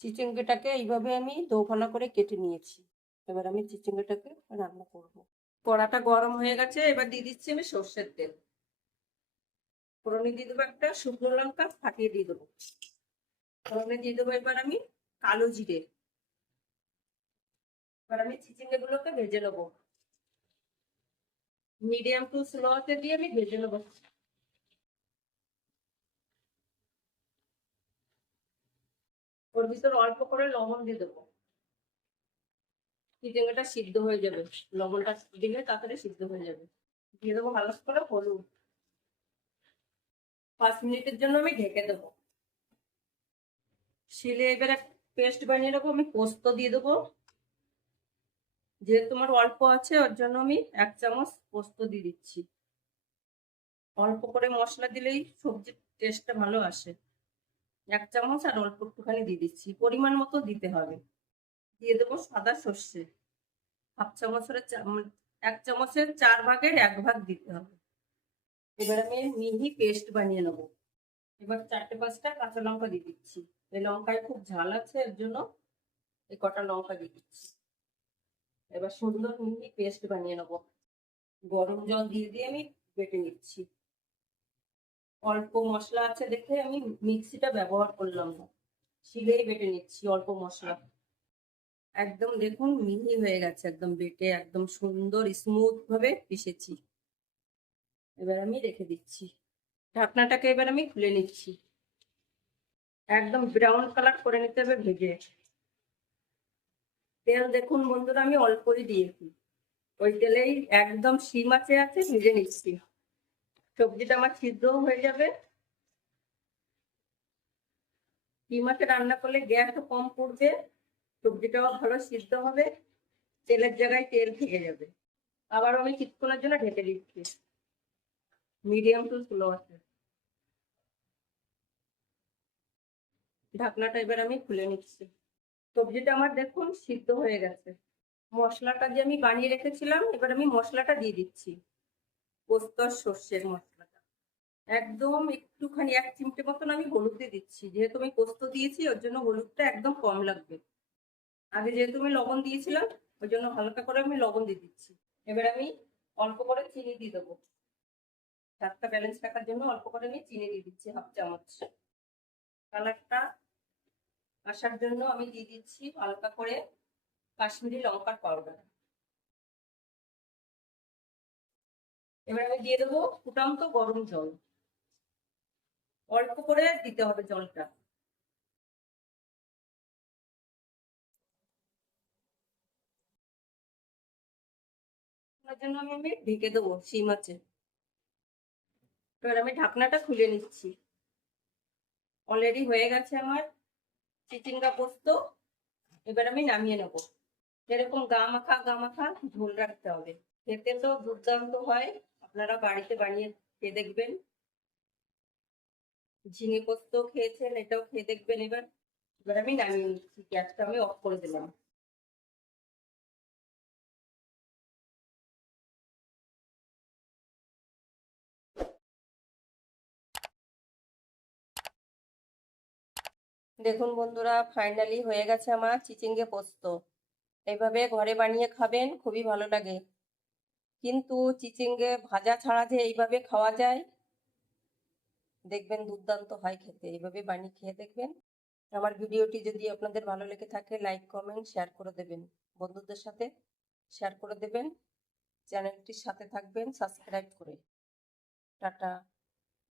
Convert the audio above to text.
চিচিঙ্গাটাকে এইভাবে আমি দোফানা করে কেটে নিয়েছি। এবার আমি চিচিঙ্গাটাকে রান্না করব। কড়াটা গরম হয়ে গেছে, এবার দিয়ে দিচ্ছি আমি সর্ষের তেল। ফোড়নে দিয়ে দেবো একটা শুকনো লঙ্কা ফাটিয়ে দিয়ে দেবো। ফোড়নে দিয়ে দেবো এবার আমি কালো জিরে। এবার আমি চিচিঙ্গা গুলোকে ভেজে নেবো, মিডিয়াম টু স্লোতে দিয়ে আমি ভেজে নেবো। ওর ভিতরে অল্প করে লবণ দিয়ে দেবো, চিচিঙ্গাটা সিদ্ধ হয়ে যাবে। লবণটা দিলে তাড়াতাড়ি সিদ্ধ হয়ে যাবে। দিয়ে দেবো ভালো করে হলুদ। 5 মিনিটের জন্য আমি ঢেকে দেবো। শিলে এবারে পেস্ট বানিয়ে নেবো। আমি পোস্ত দিয়ে দেবো, যেহেতু তোমার অল্প আছে ওর জন্য আমি 1 চামচ পোস্ত দিয়ে দিচ্ছি। অল্প করে মশলা দিলেই সবজির টেস্টটা ভালো আসে। 1 চামচ আর অল্প একটুখানি দিয়ে দিচ্ছি, পরিমাণ মতো দিতে হবে। দিয়ে দেবো সাদা সর্ষে, 1 চামচের 1 চামচের 4 ভাগের 1 ভাগ দিতে হবে। এবার আমি মিহি পেস্ট বানিয়ে নেবো। এবার 4-5টা কাঁচা লঙ্কা দিয়ে দিচ্ছি। এই লঙ্কায় খুব ঝাল আছে, এর জন্য এই কটা লঙ্কা দিয়ে দিচ্ছি। এবার সুন্দর মিহি পেস্ট বানিয়ে নেবো। গরম জল দিয়ে দিয়ে আমি বেটে নিচ্ছি। অল্প মশলা আছে দেখে আমি মিক্সিটা ব্যবহার করলাম না, শিলেই বেটে নিচ্ছি অল্প মশলা। একদম দেখুন মিহি হয়ে গেছে, একদম বেটে একদম সুন্দর স্মুথ ভাবে পিষেছি। এবার আমি রেখে দিচ্ছি। ঢাকনাটাকে এবার আমি খুলে নিচ্ছি। একদম ব্রাউন কালার করে নিতে হবে ভেজে। তেল দেখুন বন্ধুরা আমি অল্পই দিয়েছি, ওই তেলেই একদম সিম আছে ভেজে নিচ্ছি। সবজিটা আমার সিদ্ধও হয়ে যাবে। সিম আছে রান্না করলে গ্যাসও কম পড়বে, সবজিটাও ভালো সিদ্ধ হবে, তেলের জায়গায় তেল থেকে যাবে। আবার আমি কিছুক্ষণের জন্য ঢেকে দিচ্ছি, মিডিয়াম টু স্লো আছে। ঢাকনাটা এবার আমি খুলে নিচ্ছি। সবজিটা আমার দেখুন সিদ্ধ হয়ে গেছে। মশলাটা যে আমি বানিয়ে রেখেছিলাম, এবার আমি মশলাটা দিয়ে দিচ্ছি। পোস্ত আর সর্ষের মশলাটা একদম একটুখানি 1 চিমটে মতন আমি হলুদ দিয়ে দিচ্ছি, যেহেতু আমি পোস্ত দিয়েছি ওর জন্য হলুদটা একদম কম লাগবে। আগে যেহেতু আমি লবণ দিয়েছিলাম ওই জন্য হালকা করে আমি লবণ দিয়ে দিচ্ছি। এবার আমি অল্প করে চিনি দিয়ে দেবো, স্বাদটা ব্যালেন্স রাখার জন্য অল্প করে আমি চিনি দিয়ে দিচ্ছি 1/2 চামচ। কালারটা আসার জন্য আমি দিয়ে দিচ্ছি হালকা করে কাশ্মীরি লঙ্কার পাউডার। এবার আমি দিয়ে দেবো ফুটান্ত গরম জল, অল্প করে দিতে হবে জলটা। তার জন্য আমি ঢেকে দেবো সিম আছে। এবার আমি ঢাকনাটা খুলে নিচ্ছি। অলরেডি হয়ে গেছে আমার চিচিঙ্গা পোস্ত। এবার আমি নামিয়ে নেব। এরকম গা মাখা ঝোল রাখতে হবে, খেতে তো দুর্দান্ত হয়। আপনারা বাড়িতে বানিয়ে খেয়ে দেখবেন। ঝিঙে পোস্ত খেয়েছেন, এটাও খেয়ে দেখবেন। এবার এবার আমি নামিয়ে নিচ্ছি, গ্যাসটা আমি অফ করে দিলাম। দেখুন বন্ধুরা, ফাইনালি হয়ে গেছে আমার চিচিঙ্গে পোস্ত। এইভাবে ঘরে বানিয়ে খাবেন, খুবই ভালো লাগে। কিন্তু চিচিঙ্গে ভাজা ছাড়া যে এইভাবে খাওয়া যায়, দেখবেন দুর্দান্ত হয় খেতে। এইভাবে বানিয়ে খেয়ে দেখবেন। আমার ভিডিওটি যদি আপনাদের ভালো লেগে থাকে, লাইক কমেন্ট শেয়ার করে দেবেন, বন্ধুদের সাথে শেয়ার করে দেবেন। চ্যানেলটির সাথে থাকবেন সাবস্ক্রাইব করে। টাটা।